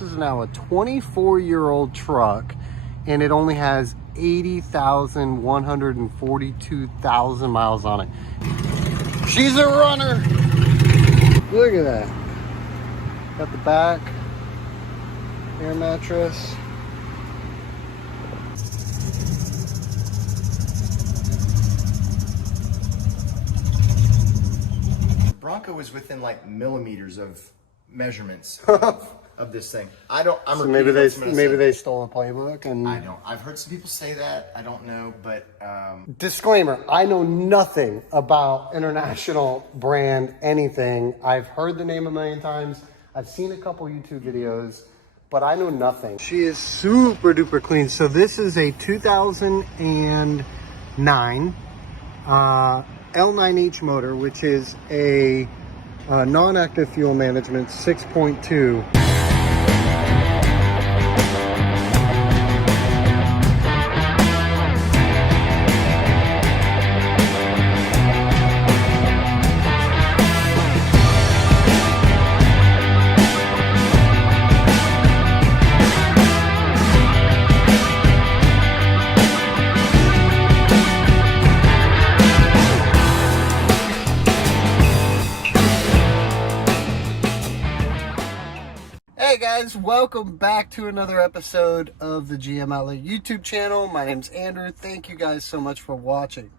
This is now a 24-year-old truck, and it only has 142,000 miles on it. She's a runner. Look at that. Got the back air mattress. Bronco was within like millimeters of measurements of this thing. So maybe they stole a playbook and I don't. I've heard some people say that. I don't know, but disclaimer, I know nothing about international brand anything. I've heard the name a million times. I've seen a couple YouTube videos, but I know nothing. She is super duper clean. So this is a 2009 L9H motor, which is a non-active fuel management 6.2. Hey guys, welcome back to another episode of the GM Outlet YouTube channel. My name's Andrew. Thank you guys so much for watching.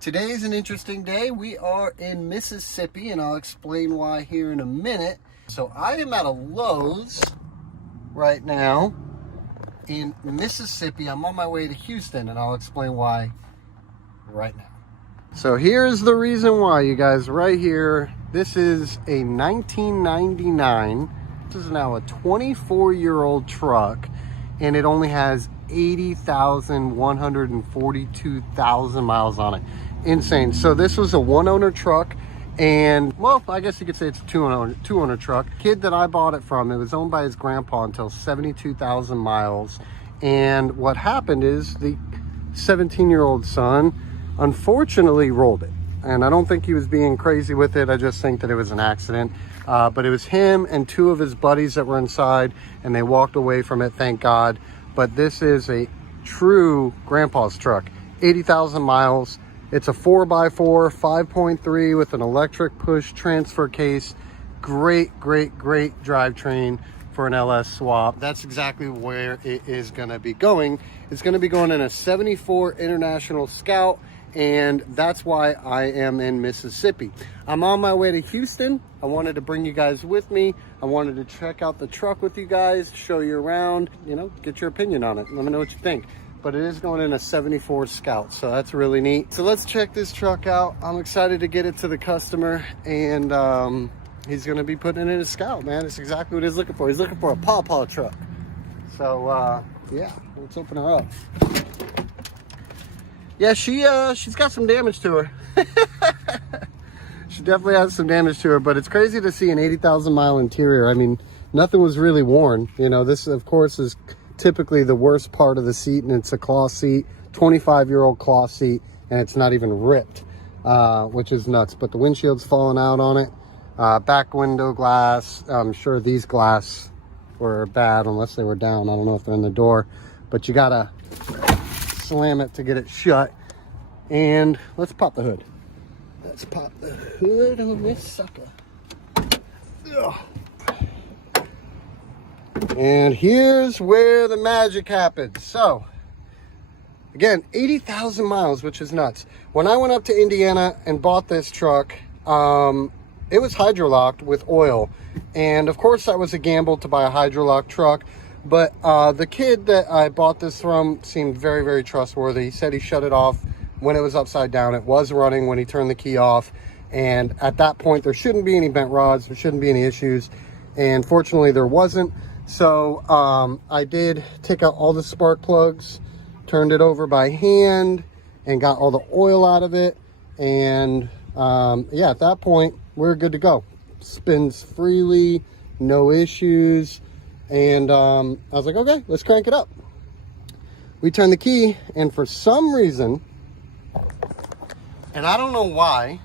Today's an interesting day. We are in Mississippi, and I'll explain why here in a minute. So I am at a Lowe's right now in Mississippi. I'm on my way to Houston, and I'll explain why right now. So here's the reason why, you guys, right here. This is a 1999. This is now a 24-year-old truck, and it only has 142,000 miles on it. Insane. So this was a one-owner truck, and well, I guess you could say it's a two-owner truck. Kid that I bought it from, it was owned by his grandpa until 72,000 miles. And what happened is the 17-year-old son unfortunately rolled it. And I don't think he was being crazy with it. I just think that it was an accident. But it was him and two of his buddies that were inside, and they walked away from it, thank God. But this is a true grandpa's truck. 80,000 miles. It's a 4x4, 5.3 with an electric push transfer case. Great drivetrain for an LS swap. That's exactly where it is going to be going. It's going to be going in a 74 International Scout, and that's why I am in Mississippi. I'm on my way to Houston. I wanted to bring you guys with me. I wanted to check out the truck with you guys, show you around, you know, get your opinion on it. Let me know what you think. But it is going in a 74 Scout, so that's really neat. So let's check this truck out. I'm excited to get it to the customer, and he's gonna be putting it in a Scout, man. It's exactly what he's looking for. He's looking for a paw truck. So yeah, let's open her up. Yeah, she's got some damage to her. She definitely has some damage to her, but it's crazy to see an 80,000 mile interior. I mean, nothing was really worn. You know, this of course is typically the worst part of the seat, and it's a cloth seat, 25-year-old cloth seat, and it's not even ripped, which is nuts. But the windshield's falling out on it. Back window glass. I'm sure these glass were bad unless they were down. I don't know if they're in the door, but you gotta slam it to get it shut. And let's pop the hood. Let's pop the hood on this sucker. Ugh. And here's where the magic happens. So again, 80,000 miles, which is nuts. When I went up to Indiana and bought this truck, it was hydrolocked with oil, and of course that was a gamble to buy a hydrolocked truck. But the kid that I bought this from seemed very trustworthy. He said he shut it off when it was upside down. It was running when he turned the key off, and at that point there shouldn't be any bent rods, there shouldn't be any issues, and fortunately there wasn't. So I did take out all the spark plugs, turned it over by hand, and got all the oil out of it, and yeah, at that point we're good to go. Spins freely, no issues. And I was like, okay, let's crank it up. We turned the key, and for some reason, and I don't know why,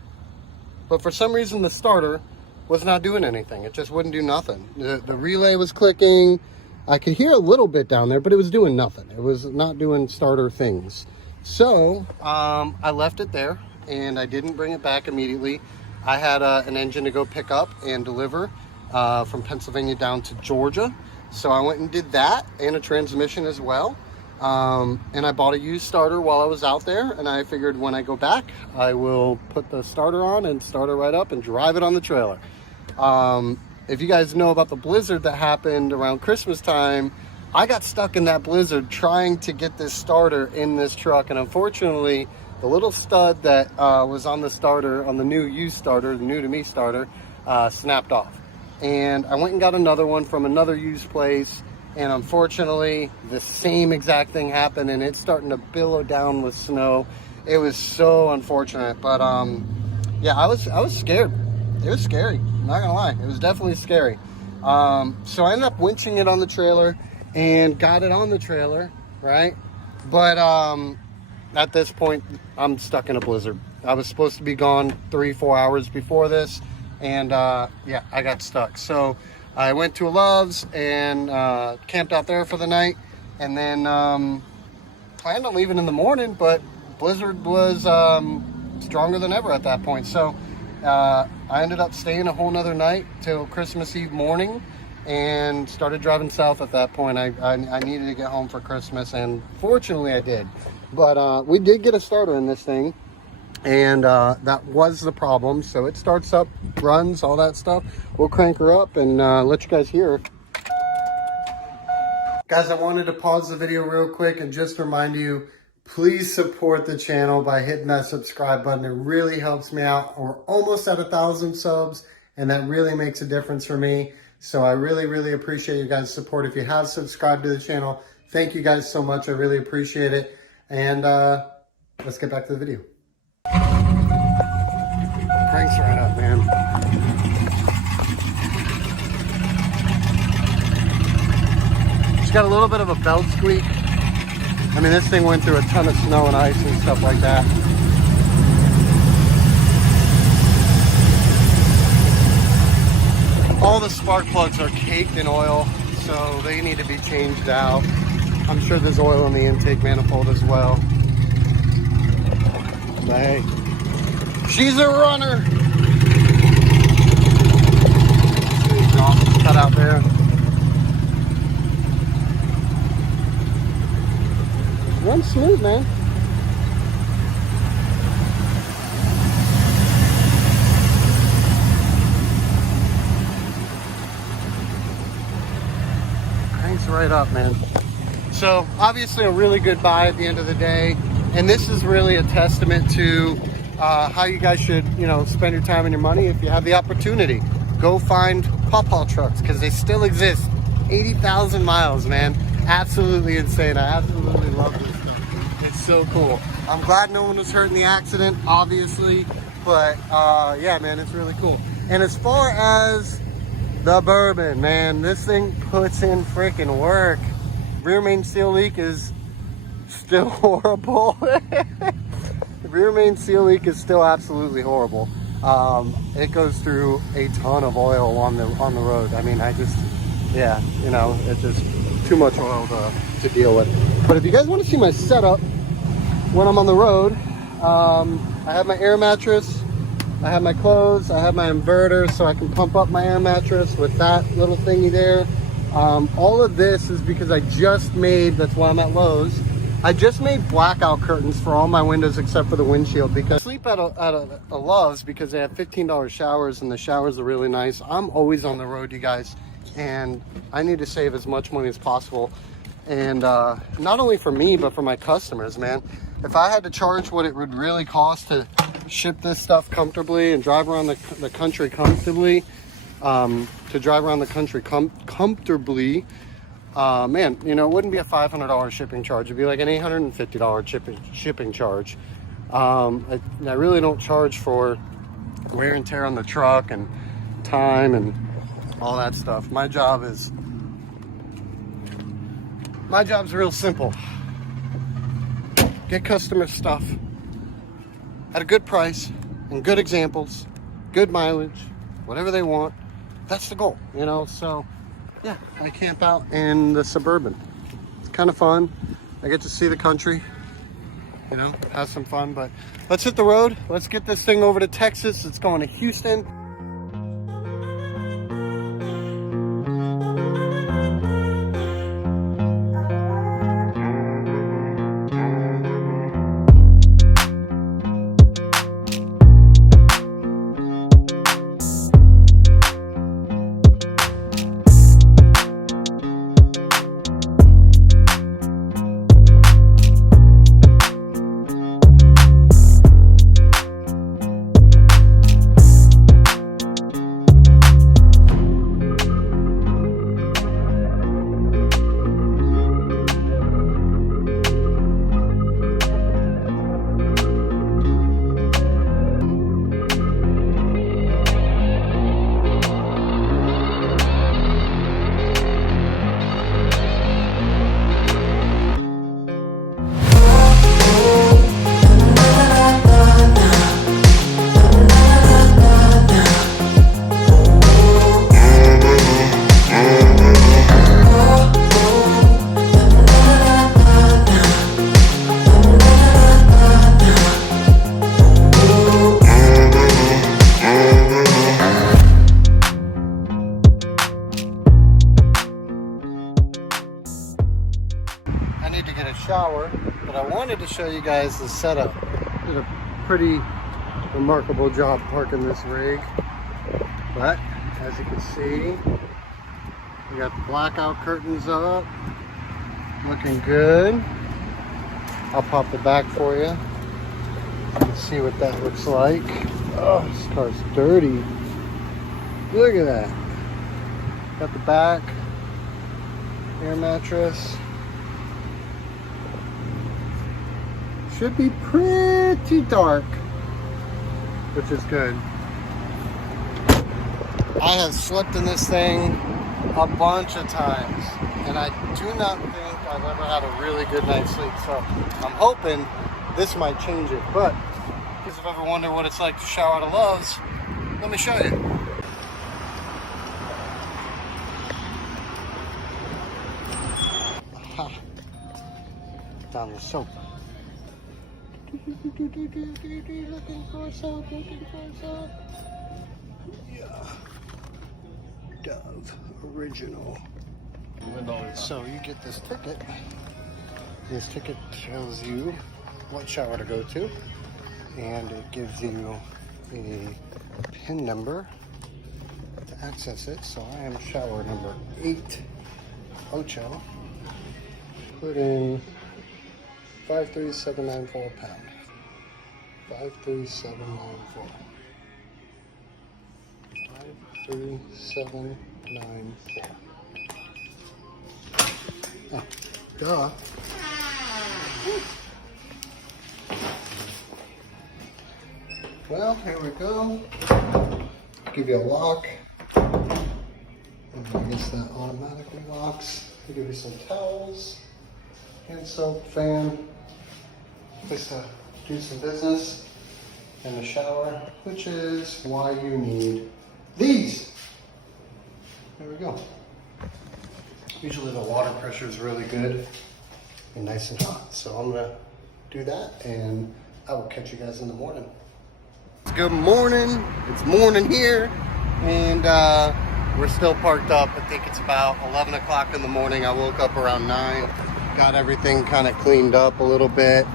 but for some reason the starter was not doing anything. It just wouldn't do nothing. The relay was clicking. I could hear a little bit down there, but it was doing nothing. It was not doing starter things. So I left it there, and I didn't bring it back immediately. I had an engine to go pick up and deliver from Pennsylvania down to Georgia. So I went and did that, and a transmission as well. And I bought a used starter while I was out there, and I figured when I go back, I will put the starter on and start it right up and drive it on the trailer. If you guys know about the blizzard that happened around Christmas time, I got stuck in that blizzard trying to get this starter in this truck, and unfortunately the little stud that was on the starter, on the new used starter, the new to me starter, snapped off. And I went and got another one from another used place, and unfortunately the same exact thing happened, and it's starting to billow down with snow. It was so unfortunate, but yeah, I was scared. It was scary, not gonna lie. It was definitely scary. So I ended up winching it on the trailer and got it on the trailer, right? But at this point, I'm stuck in a blizzard. I was supposed to be gone 3-4 hours before this, and yeah, I got stuck. So I went to a Love's and camped out there for the night, and then planned on leaving in the morning, but blizzard was stronger than ever at that point. So I ended up staying a whole nother night till Christmas Eve morning, and started driving south at that point. I needed to get home for Christmas, and fortunately I did. But we did get a starter in this thing, and that was the problem. So it starts up, runs, all that stuff. We'll crank her up and let you guys hear her. Guys, I wanted to pause the video real quick and just remind you, please support the channel by hitting that subscribe button. It really helps me out. We're almost at 1,000 subs, and that really makes a difference for me. So I really, really appreciate you guys' support. If you have subscribed to the channel, thank you guys so much. I really appreciate it. And let's get back to the video. Cranks right up, man. It's got a little bit of a belt squeak. I mean, this thing went through a ton of snow and ice and stuff like that. All the spark plugs are caked in oil, so they need to be changed out. I'm sure there's oil in the intake manifold as well. But hey, she's a runner. See the exhaust cut out there. Runs smooth, man. Cranks right up, man. So obviously a really good buy at the end of the day, and this is really a testament to how you guys should, you know, spend your time and your money if you have the opportunity. Go find pawpaw trucks, because they still exist. 80,000 miles, man. Absolutely insane. I absolutely love this stuff. It's so cool. I'm glad no one was hurt in the accident, obviously, but yeah, man, it's really cool. And as far as the bourbon, man, this thing puts in freaking work. Rear main seal leak is still horrible. The rear main seal leak is still absolutely horrible. It goes through a ton of oil on the road. I mean, yeah, you know, it's just too much oil to deal with. But if you guys want to see my setup when I'm on the road, I have my air mattress, I have my clothes, I have my inverter, so I can pump up my air mattress with that little thingy there. All of this is because I just made, that's why I'm at Lowe's, I just made blackout curtains for all my windows except for the windshield, because I sleep at a Love's because they have $15 showers, and the showers are really nice. I'm always on the road, you guys, and I need to save as much money as possible. And not only for me, but for my customers, man. If I had to charge what it would really cost to ship this stuff comfortably and drive around the country comfortably, man, you know, it wouldn't be a $500 shipping charge. It'd be like an $850 shipping charge. I really don't charge for wear and tear on the truck and time and all that stuff. My job's real simple. Get customer stuff at a good price and good examples, good mileage, whatever they want. That's the goal, you know. So yeah, I camp out in the Suburban. It's kind of fun. I get to see the country, you know, have some fun. But let's hit the road. Let's get this thing over to Texas. It's going to Houston. Shower, but I wanted to show you guys the setup. Did a pretty remarkable job parking this rig, but as you can see, we got the blackout curtains up, looking good. I'll pop the back for you. You can see what that looks like. Oh, this car's dirty. Look at that. Got the back air mattress. Should be pretty dark, which is good. I have slept in this thing a bunch of times, and I do not think I've ever had a really good night's sleep. So I'm hoping this might change it. But if you've ever wondered what it's like to shower out of Love's, let me show you. Aha. Down the soap. Looking for soap, looking for soap. Yeah. Dove Original. So you get this ticket. This ticket tells you what shower to go to, and it gives you a PIN number to access it. So I am shower number 8, Ocho. Put in 53794 pound. 53794. 53794. Oh, duh. Well, here we go. Give you a lock. And I guess that automatically locks. I'll give you some towels, hand soap, fan, place to do some business, and the shower, which is why you need these. There we go. Usually the water pressure is really good and nice and hot. So I'm gonna do that, and I will catch you guys in the morning. Good morning. It's morning here, and we're still parked up. I think it's about 11 o'clock in the morning. I woke up around 9, got everything kind of cleaned up a little bit,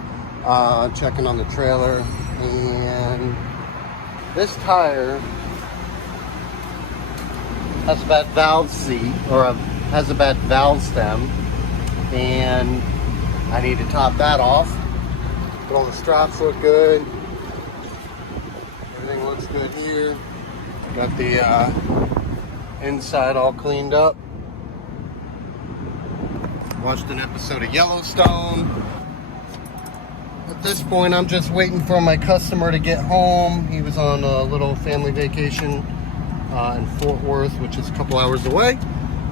checking on the trailer, and this tire has a bad valve seat, or has a bad valve stem, and I need to top that off. But all the straps look good. Everything looks good here. Got the inside all cleaned up. Watched an episode of Yellowstone. At this point, I'm just waiting for my customer to get home. He was on a little family vacation in Fort Worth, which is a couple hours away.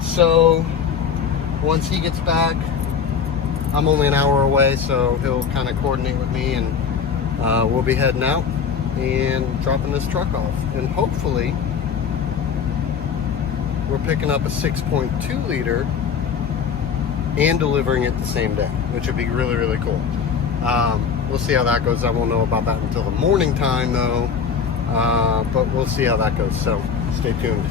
So once he gets back, I'm only an hour away, so he'll kind of coordinate with me, and we'll be heading out and dropping this truck off. And hopefully we're picking up a 6.2 liter and delivering it the same day, which would be really, really cool. We'll see how that goes. I won't know about that until the morning time though, but we'll see how that goes. So stay tuned.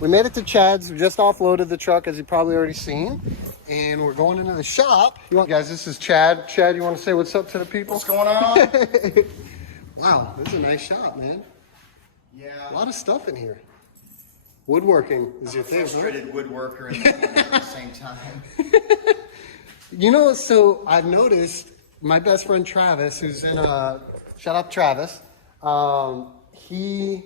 We made it to Chad's. We just offloaded the truck, as you probably already seen, and we're going into the shop. Guys, this is Chad. Chad, you want to say what's up to the people? What's going on? Wow, this is a nice shop, man. Yeah. A lot of stuff in here. Woodworking is your thing, Frustrated woodworker and at the same time. You know, so I've noticed my best friend Travis, who's in shout out Travis, he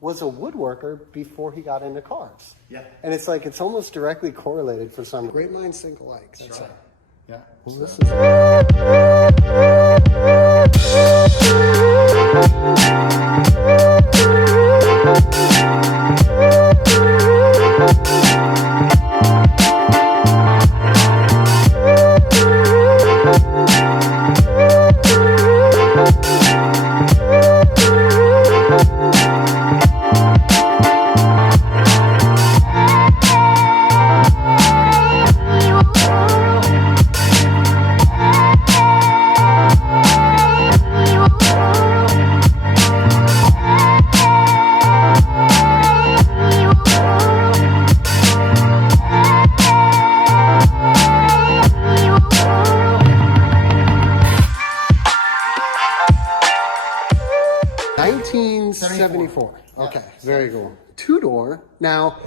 was a woodworker before he got into cars. Yeah. And it's like, it's almost directly correlated for some. Great minds think alike. That's right. Yeah. Well, this is 1974. Okay, very cool. Two-door. Now,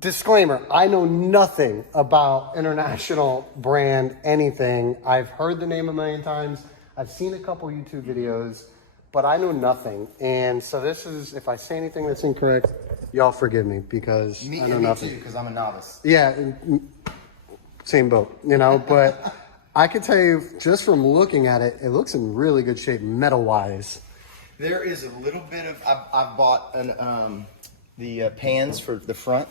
disclaimer, I know nothing about international brand anything. I've heard the name a million times. I've seen a couple YouTube videos, but I know nothing. And so this is, if I say anything that's incorrect, y'all forgive me because I know nothing. Me too, because I'm a novice. Yeah, same boat, you know, but I can tell you just from looking at it, it looks in really good shape metal-wise. There is a little bit of, I've bought the pans for the front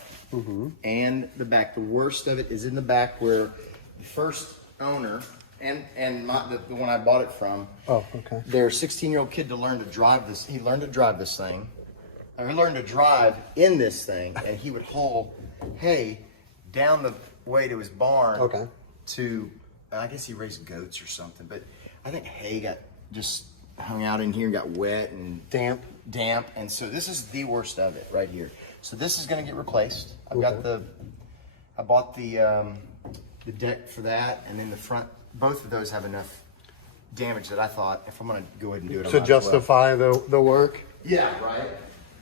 and the back. The worst of it is in the back where the first owner and the one I bought it from, their 16-year-old kid to learn to drive this. He learned to drive this thing. Or he learned to drive in this thing, and he would haul hay down the way to his barn to, I guess he raised goats or something, but I think hay got just hung out in here and got wet and damp, and so this is the worst of it right here. So this is going to get replaced. I bought the deck for that, and then the front. Both of those have enough damage that I thought if I'm going to go ahead and do it to justify the work. Yeah, right.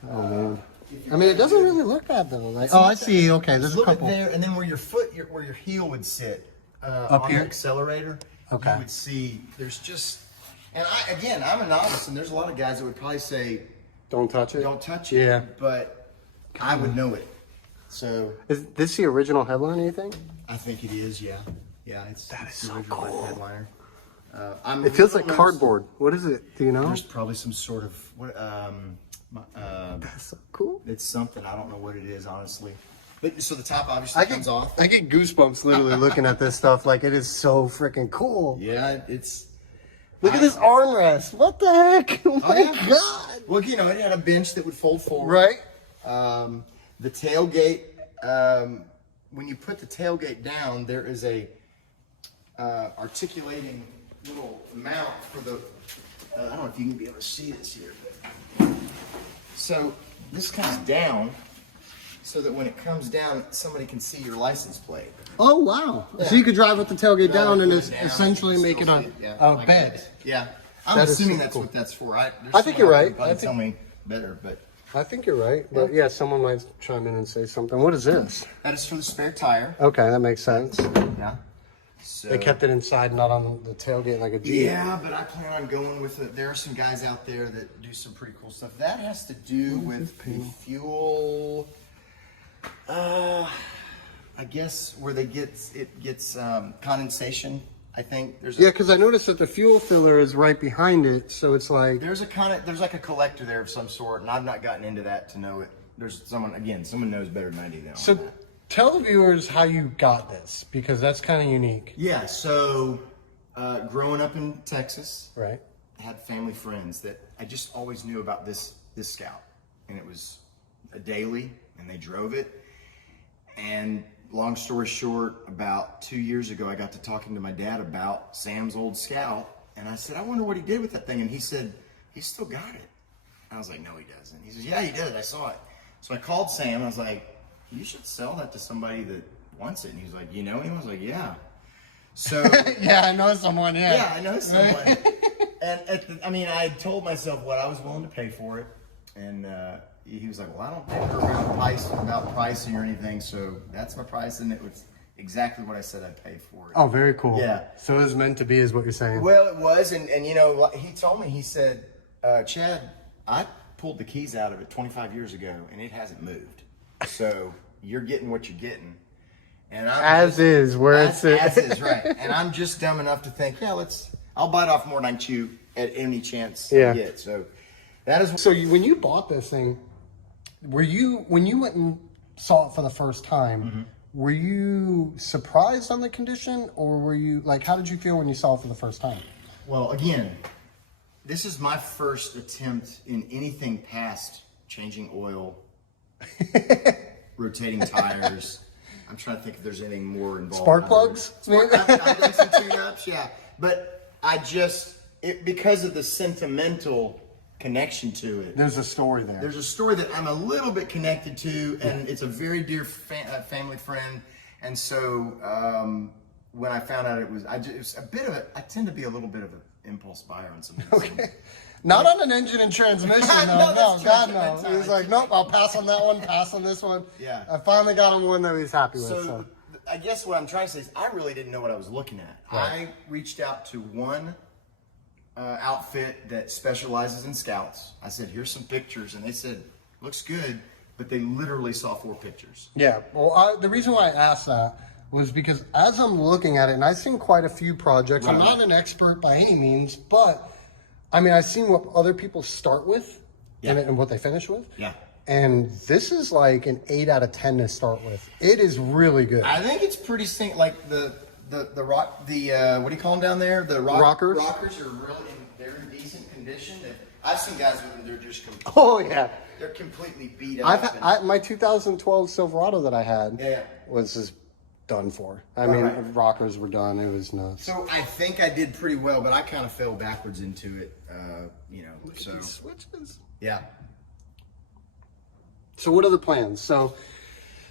Oh man. I mean, it doesn't really look bad though. Like, I see. Okay, there's a couple there, and then where your foot, where your heel would sit up on here, the accelerator. You would see there's just. And I'm a novice, and there's a lot of guys that would probably say, "Don't touch it." Don't touch it. Yeah. But I would know it. So is this the original headliner? You think? I think it is. Yeah. Yeah. That is so cool. Headliner. It feels like cardboard. What is it? Do you know? There's probably some sort of that's so cool. It's something, I don't know what it is, honestly. But so the top obviously comes off. I get goosebumps literally looking at this stuff. Like, it is so freaking cool. Yeah, it's. Look at this armrest. What the heck? Oh my God. Well, you know, it had a bench that would fold forward. Right. The tailgate, when you put the tailgate down, there is a articulating little mount for the, I don't know if you can be able to see this here. So this comes down so that when it comes down, somebody can see your license plate. Oh, wow. Yeah. So you could drive with the tailgate down and essentially make it a bed. Yeah. I'm assuming that's what that's for. I think you're right. Tell me better, but. I think you're right. But yeah, someone might chime in and say something. What is this? That is for the spare tire. Okay, that makes sense. Yeah. So, they kept it inside, not on the tailgate like a Jeep. Yeah, but I plan on going with it. There are some guys out there that do some pretty cool stuff. That has to do with the fuel. I guess where it gets condensation. I think there's because I noticed that the fuel filler is right behind it, so it's like there's like a collector there of some sort, and I've not gotten into that to know it. There's someone knows better than I do. So tell the viewers how you got this, because that's kind of unique. Yeah. So growing up in Texas, right, I had family friends that I just always knew about this Scout, and it was a daily, and they drove it, and. Long story short, about 2 years ago, I got to talking to my dad about Sam's old Scout, and I said, I wonder what he did with that thing, and he said, he's still got it. I was like, no, he doesn't. He says, yeah, he does. I saw it. So I called Sam, and I was like, you should sell that to somebody that wants it. And he was like, you know him? I was like, yeah. So yeah, I know someone. Yeah, I know someone. And I had told myself what I was willing to pay for it, and he was like, well, I don't think about pricing or anything, so that's my price, and it was exactly what I said I'd pay for it. Oh, very cool. Yeah. So it was meant to be, is what you're saying. Well, it was, and you know, he told me, he said, Chad, I pulled the keys out of it 25 years ago, and it hasn't moved. So you're getting what you're getting. And as is, right. And I'm just dumb enough to think, I'll bite off more than I can chew at any chance I get. So that is. So when you bought this thing, when you went and saw it for the first time, were you surprised on the condition, or were you like, how did you feel when you saw it for the first time? Well, again, this is my first attempt in anything past changing oil, rotating tires. I'm trying to think if there's anything more involved. Spark plugs? I've done some tune-ups, yeah. But because of the sentimental connection to it. There's a story there. There's a story that I'm a little bit connected to, and it's a very dear family friend. And so when I found out it was a bit of I tend to be a little bit of an impulse buyer on some of these things. Not on an engine and transmission, though. No, God, no. He was like, nope, I'll pass on that one, pass on this one. Yeah. I finally got him one that he was happy with. So I guess what I'm trying to say is I really didn't know what I was looking at. Right. I reached out to one outfit that specializes in Scouts. I said, here's some pictures. And they said, looks good. But they literally saw 4 pictures. Yeah. Well, the reason why I asked that was because as I'm looking at it, and I've seen quite a few projects. Right. I'm not an expert by any means, but I mean, I've seen what other people start with and what they finish with. Yeah. And this is like an 8 out of 10 to start with. It is really good. I think it's pretty like the what do you call them down there? The rockers. Rockers are really they're in decent condition. I've seen guys with them, they're just they're completely beat up. My 2012 Silverado that I had was just done for. I mean, rockers were done. It was nuts. So I think I did pretty well, but I kind of fell backwards into it. Look at these switches. Yeah. So what are the plans? So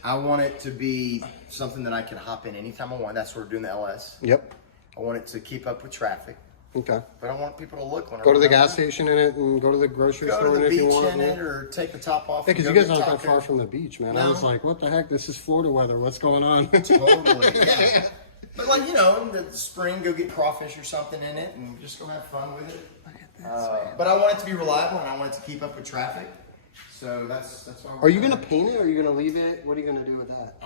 I want it to be something that I can hop in anytime I want. That's where we're doing the LS. Yep. I want it to keep up with traffic. Okay. But I want people to look when go to the gas station in it, and go to the grocery store in it if you want. Go to the beach in it, or take the top off. Yeah, because you guys aren't that far from the beach, man. No. I was like, what the heck? This is Florida weather. What's going on? Totally. Yeah. But in the spring, go get crawfish or something in it, and just go have fun with it. Look at this, but I want it to be reliable, and I want it to keep up with traffic. So that's why. Are you gonna paint it, or are you gonna leave it? What are you gonna do with that?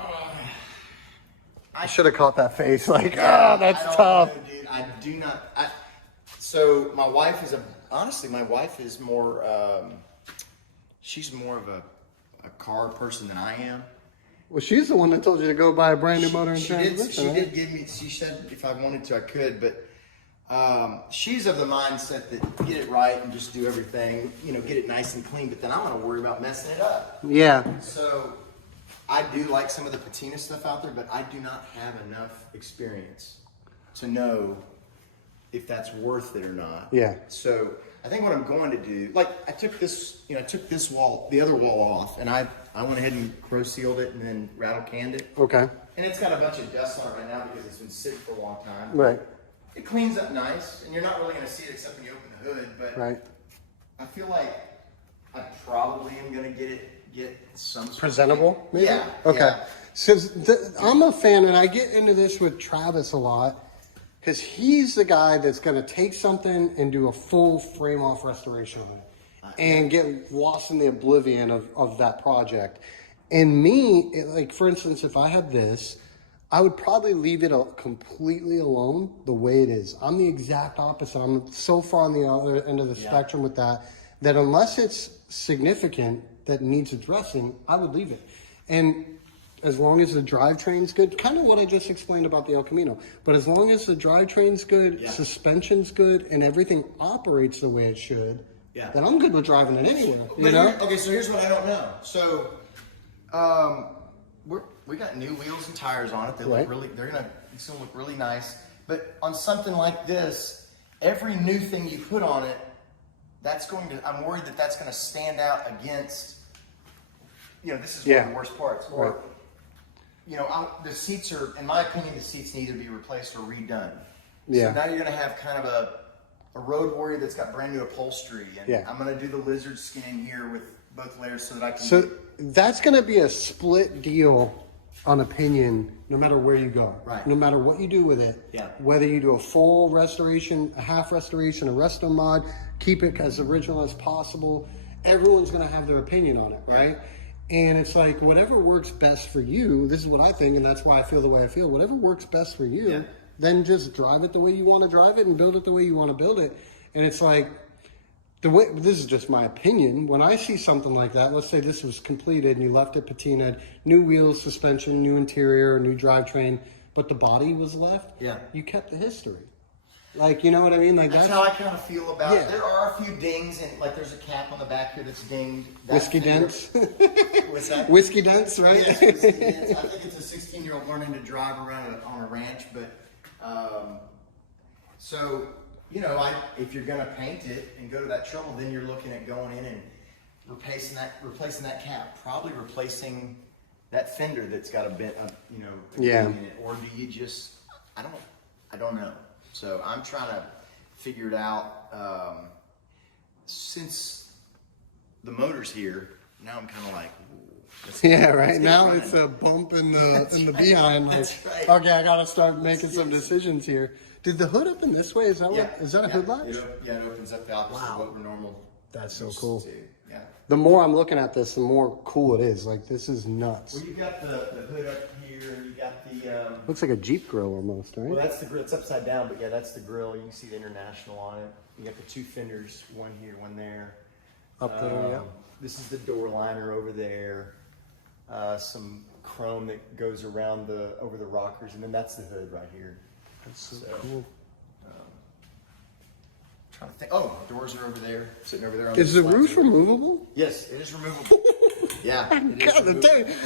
I should have caught that face. Like, that's tough. Know, dude. I do not. So my wife is more. She's more of a car person than I am, Well, she's the one that told you to go buy a brand new motor and She transmission. did give me. She said if I wanted to, I could, but she's of the mindset that get it right and just do everything, get it nice and clean. But then I'm gonna worry about messing it up. Yeah. So I do like some of the patina stuff out there, but I do not have enough experience to know if that's worth it or not. Yeah. So I think what I'm going to do, like I took this, wall, the other wall off, and I went ahead and crow sealed it and then rattle canned it. Okay. And it's got a bunch of dust on it right now because it's been sitting for a long time. Right. It cleans up nice, and you're not really going to see it except when you open the hood. But Right. I feel like I probably am going to get some sort Presentable? of, Maybe? yeah. Okay. Yeah. So I'm a fan, and I get into this with Travis a lot, because he's the guy that's going to take something and do a full frame-off restoration of it and get lost in the oblivion of that project. And me, like, for instance, if I had this, I would probably leave it completely alone the way it is. I'm the exact opposite. I'm so far on the other end of the spectrum with that unless it's significant that needs addressing, I would leave it. And as long as the drivetrain's good, kind of what I just explained about the El Camino, but as long as the drivetrain's good, suspension's good, and everything operates the way it should, then I'm good with driving it anywhere. Okay, so here's what I don't know. So, we got new wheels and tires on it. They look it's gonna look really nice. But on something like this, every new thing you put on it, I'm worried that that's gonna stand out against, this is one of the worst parts. Or, the seats in my opinion, the seats need to be replaced or redone. Yeah. So now you're gonna have kind of a road warrior that's got brand new upholstery, and I'm gonna do the lizard skin here with both layers so that I can. So that's going to be a split deal on opinion, no matter where you go. Right. No matter what you do with it. Yeah. Whether you do a full restoration, a half restoration, a resto mod, keep it as original as possible. Everyone's going to have their opinion on it, right? And it's like, whatever works best for you, this is what I think, and that's why I feel the way I feel. Whatever works best for you, then just drive it the way you want to drive it and build it the way you want to build it. And it's like, this is just my opinion. When I see something like that, let's say this was completed and you left it patinaed, new wheels, suspension, new interior, new drivetrain, but the body was left. Yeah. You kept the history. Like, you know what I mean? Like that's how I kind of feel about it. There are a few dings, and like there's a cap on the back here that's dinged. Whiskey dents. What's that? Whiskey dents, right? Yes, whiskey dents. I think it's a 16-year-old learning to drive around on a ranch, but so. If you're gonna paint it and go to that trouble, then you're looking at going in and replacing that cap, probably replacing that fender that's got a bit of, in it. Or do you just? I don't know. So I'm trying to figure it out. Since the motor's here, now I'm kind of like. Right now it's a bump in the behind. Like, okay, I gotta start making some decisions here. Did the hood open this way? Is that a hood latch? It opens up the opposite of what we're normal. That's so cool. Yeah. The more I'm looking at this, the more cool it is. Like, this is nuts. Well, you got the hood up here, and you got the. Looks like a Jeep grill almost, right? Well, that's the grill. It's upside down, but that's the grill. You can see the International on it. You got the two fenders, one here, one there. Up there, yeah. This is the door liner over there. Some chrome that goes around over the rockers, and then that's the hood right here. That's so cool. Trying to think. Oh, doors are over there, sitting over there. Is the roof removable? Yes, it is removable. Yeah. God,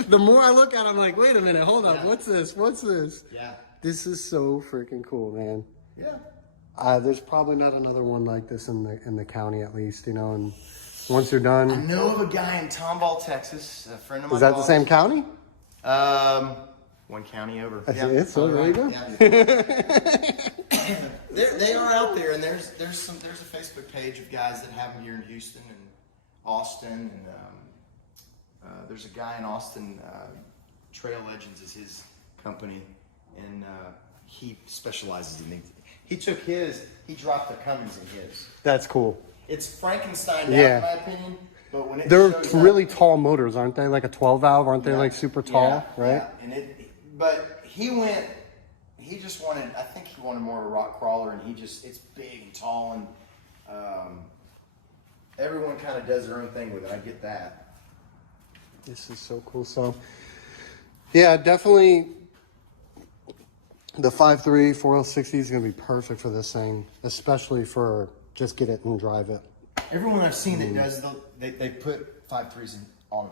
the more I look at it, I'm like, wait a minute, hold on. What's this? What's this? Yeah. This is so freaking cool, man. Yeah. There's probably not another one like this in the county, at least, and once you're done. I know of a guy in Tomball, Texas, a friend of mine. Is that the same county? One county over. So there you go. They are out there, and there's a Facebook page of guys that have them here in Houston and Austin, and there's a guy in Austin, Trail Legends is his company, and he specializes in things. He dropped the Cummins in his. That's cool. It's Frankenstein, in my opinion. But when they're really tall motors, aren't they? Like a 12 valve, aren't they? Like super tall, right? Yeah. But he just wanted. I think he wanted more of a rock crawler, and it's big and tall, and everyone kind of does their own thing with it. I get that. This is so cool. So Yeah, definitely. The 5.3 4L60 is going to be perfect for this thing, especially for just get it and drive it. Everyone I've seen that does they put 5.3s on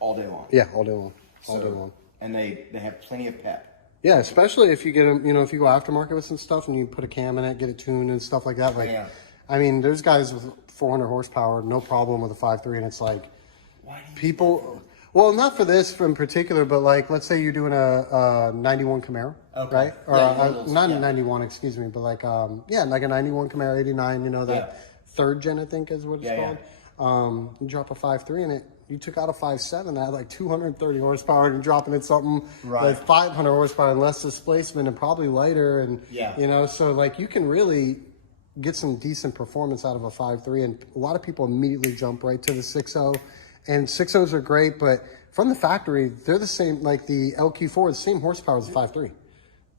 all day long. Yeah, all day long. All day long. And they have plenty of pep. Yeah, especially if you get them, if you go aftermarket with some stuff and you put a cam in it, get it tuned and stuff like that. Like, Yeah. I mean, there's guys with 400 horsepower, no problem with a 5.3, and it's like, Why do you people, well, not for this in particular, but like, let's say you're doing a 91 Camaro, Okay. right? Or Yeah, not a 91, excuse me, but like, like a 91 Camaro, 89, that third gen, I think is what it's called. You drop a 5.3 in it, you took out a 5.7 that had like 230 horsepower, and you're dropping it something like 500 horsepower and less displacement and probably lighter. And, so like you can really get some decent performance out of a 5.3, and a lot of people immediately jump right to the 6.0, and 6.0s are great, but from the factory, they're the same, like the LQ4 is the same horsepower as the 5.3.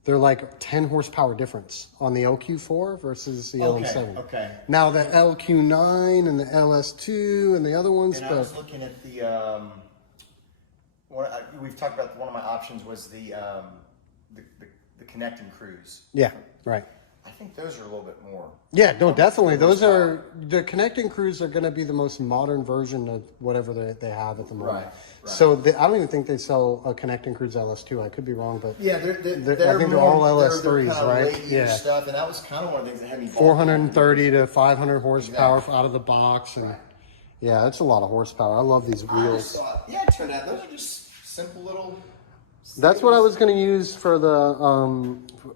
They're like 10 horsepower difference on the LQ4 versus the LM7. Okay. Now the LQ9 and the LS2 and the other ones. And I was looking at the, we've talked about one of my options was the Connect and Cruise. Yeah, right. I think those are a little bit more. Yeah, no, definitely. Those are, the Connect and Cruise are going to be the most modern version of whatever they have at the moment. Right. So I don't even think they sell a Connect and Cruise LS2. I could be wrong, but Yeah, I think they're all LS3s, right? Yeah, stuff, and that was kind of one of the things that had me. 430 to 500 horsepower out of the box, and yeah, that's a lot of horsepower. I love these I wheels. just thought, it turned out those are just simple little. That's what I was going to use for the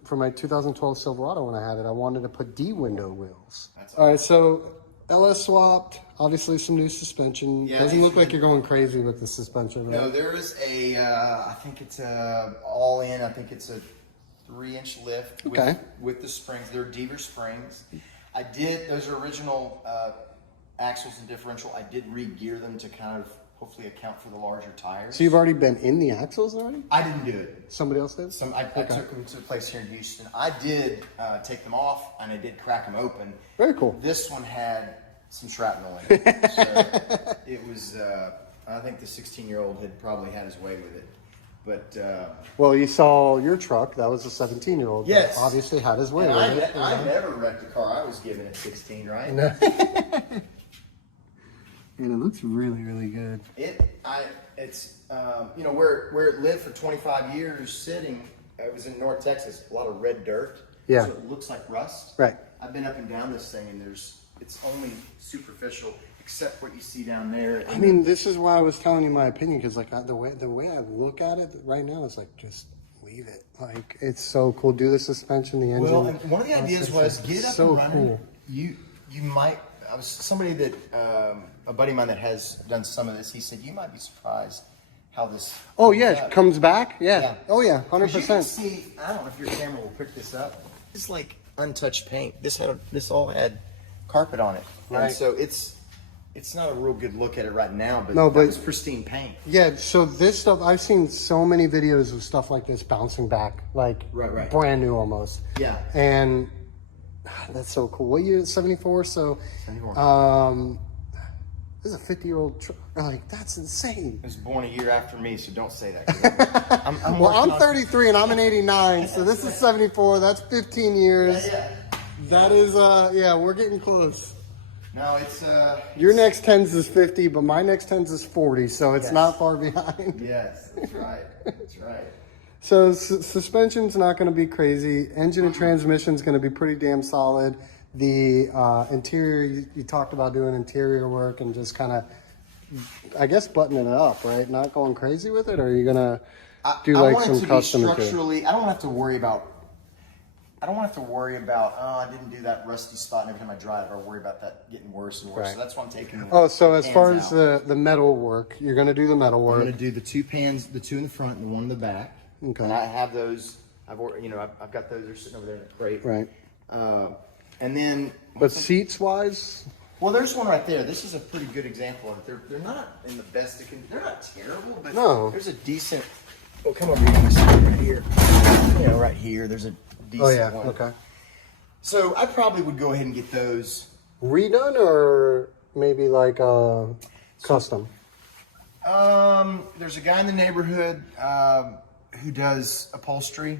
for my 2012 Silverado when I had it. I wanted to put D window wheels. All right, so LS swapped. Obviously, some new suspension. Yeah, Doesn't look like you're going crazy with the suspension. Right? No, there is a. I think it's a all in. I think it's a 3-inch lift. With the springs. They're Deaver springs. I did those are original axles and differential. I did re-gear them to kind of hopefully account for the larger tires. So you've already been in the axles already? I didn't do it. Somebody else did? I took them to a place here in Houston. I did take them off, and I did crack them open. Very cool. This one had some shrapnel in it. So it was, I think the 16-year-old had probably had his way with it. But well, you saw your truck. That was a 17-year-old. Yes. Obviously had his way with it. I never wrecked a car I was given at 16, right? No. And it looks really, really good. It's where it lived for 25 years sitting. It was in North Texas, a lot of red dirt. Yeah. So it looks like rust. Right. I've been up and down this thing, and it's only superficial, except what you see down there. I mean, this is why I was telling you my opinion, because like the way I look at it right now is like just leave it. Like it's so cool. Do the suspension, the engine. Well, and one of the ideas was get it up so and running. cool. You might. I was somebody that a buddy of mine that has done some of this. He said you might be surprised how this. Oh yeah, it comes back. Yeah. Oh yeah, 100%. You can see. I don't know if your camera will pick this up. It's like untouched paint. This all had carpet on it, right? And so it's not a real good look at it right now. But it's pristine paint. Yeah. So this stuff, I've seen so many videos of stuff like this bouncing back, like brand new almost. Yeah. And that's so cool. What year is 74? So 74. This is a 50-year-old truck. Like, that's insane. It was born a year after me, so don't say that. I'm 33 and I'm an 89, so this is 74. That's 15 years. That is, we're getting close. No, it's your next tens is 50, but my next tens is 40, so it's not far behind. Yes, that's right. That's right. So suspension's not going to be crazy. Engine and transmission's going to be pretty damn solid. The interior, you talked about doing interior work and just kind of, I guess, buttoning it up, right? Not going crazy with it, or are you going to do like some custom structurally? I don't have to worry about. Oh, I didn't do that rusty spot, and every time I drive, I worry about that getting worse and worse. Right. So that's why I'm taking. So as far as the metal work, you're going to do the metal work. I'm going to do the two pans, the two in the front and the one in the back. Okay. And I have those. I've got those. They're sitting over there in the crate. Right. And then. But seats wise. Well, there's one right there. This is a pretty good example of it. They're not in the best. They're not terrible, but there's a decent. Oh, come over here. Right here. Right here. There's a decent one. Okay. So I probably would go ahead and get those redone, or maybe like custom. There's a guy in the neighborhood. who does upholstery,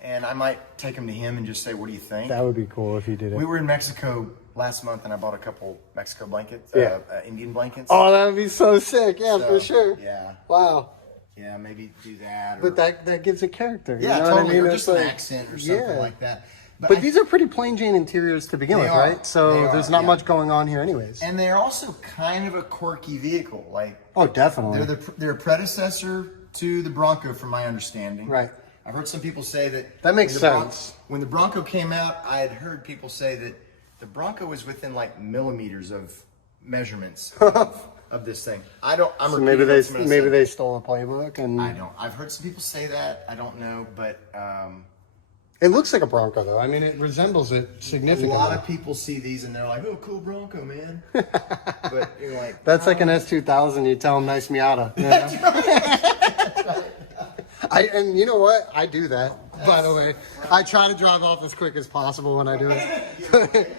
and I might take him to him and just say, what do you think? That would be cool if you did it. We were in Mexico last month, and I bought a couple Mexico blankets, Yeah. Indian blankets. Oh, that would be so sick. Yeah, So, for sure. Yeah. Wow. Yeah, maybe do that. But that gives a character. yeah, you know totally. what I mean? Or just It's an like- accent or something yeah. like that. But these are pretty plain Jane interiors to begin They with, are. right? So They are, there's not yeah. much going on here anyways. And they're also kind of a quirky vehicle. Like, Oh, definitely. they're a predecessor to the Bronco, from my understanding. Right. I've heard some people say that. That makes when the sense. When the Bronco came out, I had heard people say that the Bronco was within like millimeters of measurements of this thing. I'm So repeating maybe what somebody said. they stole a playbook and I don't. I've heard some people say that. I don't know, but it looks like a Bronco though. I mean, it resembles it a significantly. lot of people see these and they're like, "Oh, cool Bronco, man." But you're like, That's like an S2000. You tell them nice Miata. You know? And you know what? I do that. By the way, I try to drive off as quick as possible when I do it.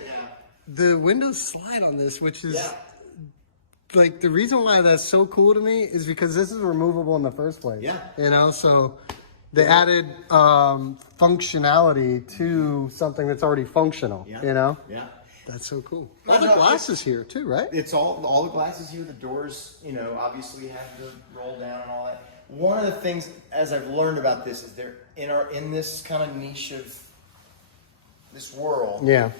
The windows slide on this, which is like the reason why that's so cool to me is because this is removable in the first place. Yeah. You know, so they added functionality to something that's already functional. Yeah. You know, yeah. that's so cool. No, All the no, glasses here too, right? It's all the glasses here, the doors, you know, obviously have to roll down and all that. One of the things, as I've learned about this, is they're in this kind of niche of this world. Yeah.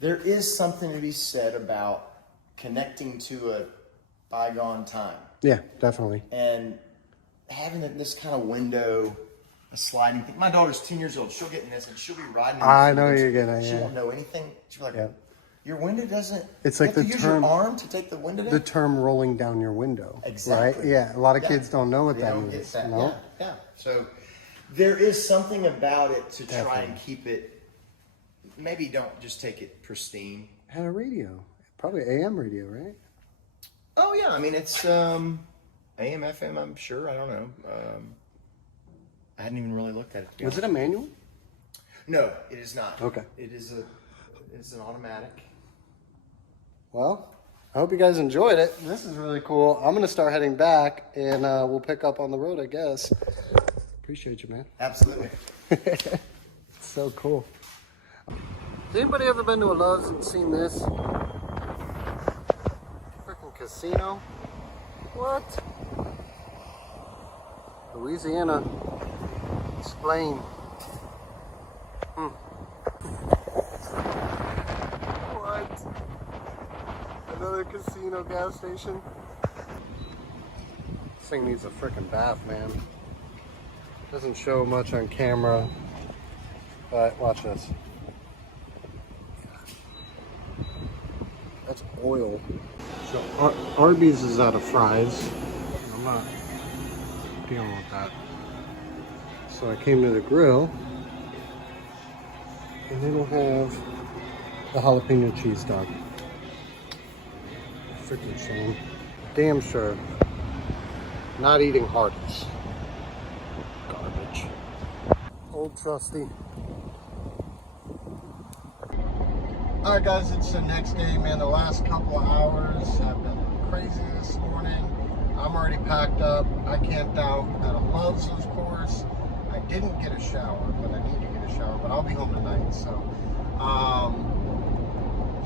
There is something to be said about connecting to a bygone time Yeah, definitely. and having this kind of window, a sliding thing. My daughter's 10 years old. She'll get in this and she'll be riding. I know you're gonna, She yeah. won't know anything. She'll be like, Yeah. your window doesn't. It's you like have the to use term- your arm to take the window down. The term rolling down your window. Exactly. Right? Yeah. A lot of Yeah. kids don't know what They that don't means. get that. No? Yeah. So there is something about it to try Definitely. and keep it. Maybe don't just take it pristine. Had a radio. Probably AM radio, right? Oh yeah, I mean it's AM, FM. I'm sure. I don't know. I hadn't even really looked at it. Was it a manual? No, it is not. Okay. It's an automatic. Well, I hope you guys enjoyed it. This is really cool. I'm going to start heading back and we'll pick up on the road, I guess. Appreciate you, man. Absolutely. So cool. Has anybody ever been to a Love's and seen this? Freaking casino. What? Louisiana. Explain. What? Another casino gas station? This thing needs a freaking bath, man. Doesn't show much on camera, but watch this. That's oil. So Arby's is out of fries. I'm not dealing with that. So I came to the grill, and they don't have the jalapeno cheese dog. Freaking shame. Damn sure. Not eating Hardee's. Garbage. Old trusty. Alright guys, it's the next day, man. The last couple of hours have been crazy this morning. I'm already packed up. I camped out at a Love's, of course. I didn't get a shower, but I need to get a shower, but I'll be home tonight, so.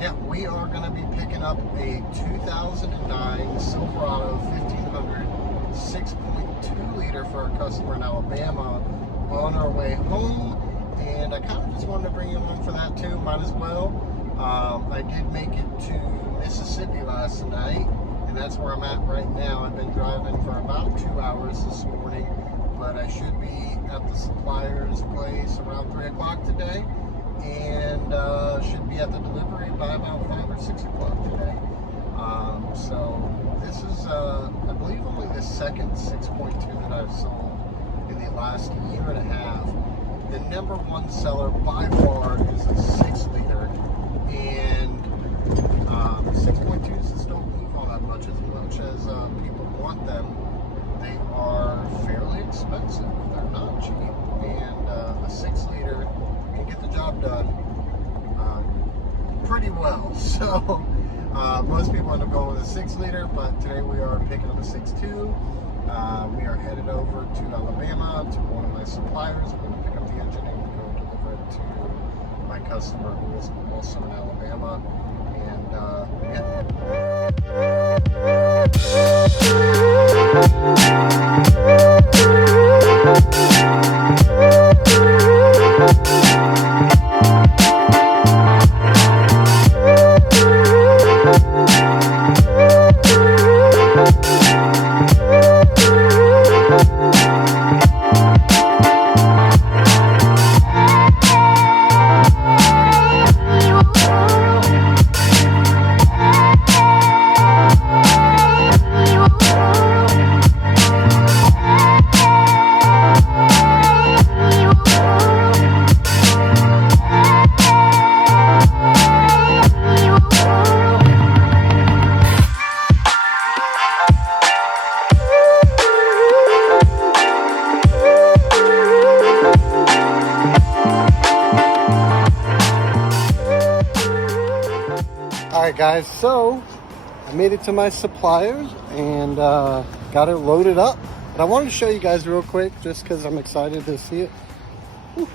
Yeah, we are going to be picking up a 2009 Silverado 1500 6.2 liter for our customer in Alabama on our way home. And I kind of just wanted to bring you along for that too, might as well. I did make it to Mississippi last night, and that's where I'm at right now. I've been driving for about 2 hours this morning, but I should be at the supplier's place around 3 o'clock today, and should be at the delivery by about 5 or 6 o'clock today. So this is, I believe, only the second 6.2 that I've sold in the last year and a half. The number one seller by far is a 6 liter, and 6.2s just don't move all that much as people want them. They are fairly expensive. They're not cheap, and a 6 liter can get the job done pretty well. So most people end up going with a 6 liter, but today we are picking up a 6.2. We are headed over to Alabama to one of my suppliers. We're going to pick up the engine and go deliver it to my customer who is also in Alabama. And Alright guys, so I made it to my suppliers and got it loaded up. But I wanted to show you guys real quick just because I'm excited to see it. Whew.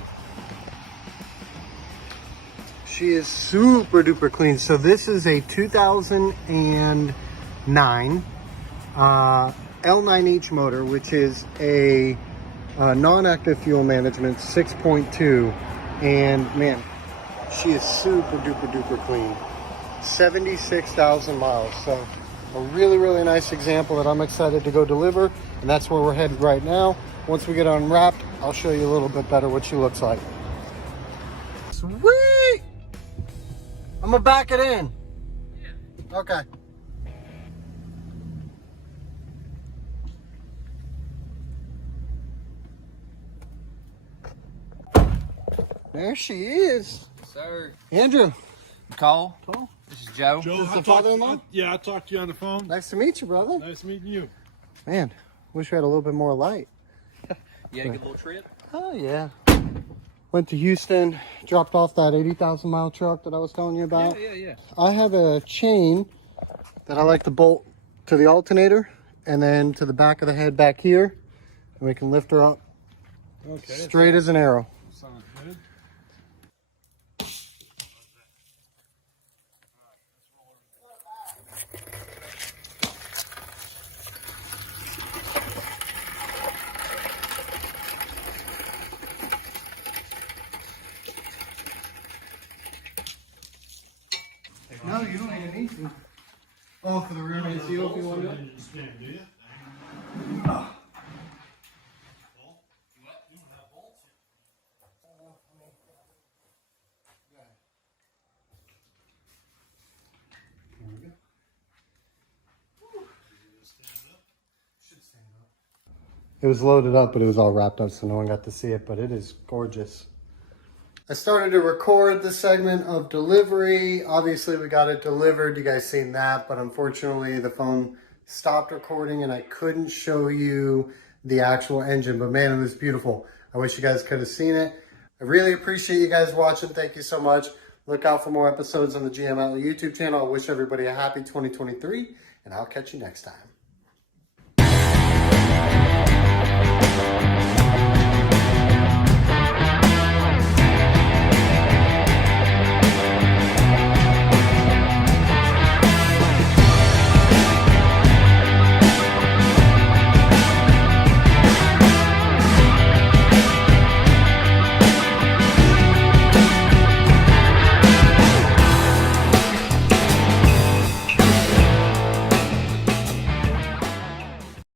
She is super duper clean. So this is a 2009 L9H motor, which is a non-active fuel management 6.2. And man, she is super duper duper clean. 76,000 miles. So a really, really nice example that I'm excited to go deliver. And that's where we're headed right now. Once we get unwrapped, I'll show you a little bit better what she looks like. Sweet! I'm gonna back it in. Yeah. Okay. There she is. Yes, sir. Andrew. Cole. Cole. This is Joe. Joe, This is I the talked, father-in-law? yeah, I talked to you on the phone. Nice to meet you, brother. Nice meeting you. Man, wish we had a little bit more light. You had a good little trip? Oh, yeah. Went to Houston, dropped off that 80,000 mile truck that I was telling you about. Yeah. I have a chain that I like to bolt to the alternator and then to the back of the head back here. And we can lift her up Okay. straight as an arrow. Sounds good. No, you don't even need to. Oh, for the rear end seal if you want to. Stand, do you? It was loaded up, but it was all wrapped up, so no one got to see it, but it is gorgeous. I started to record the segment of delivery. Obviously, we got it delivered. You guys seen that, but unfortunately, the phone stopped recording and I couldn't show you the actual engine, but man, it was beautiful. I wish you guys could have seen it. I really appreciate you guys watching. Thank you so much. Look out for more episodes on the GM Outlet YouTube channel. I wish everybody a happy 2023, and I'll catch you next time.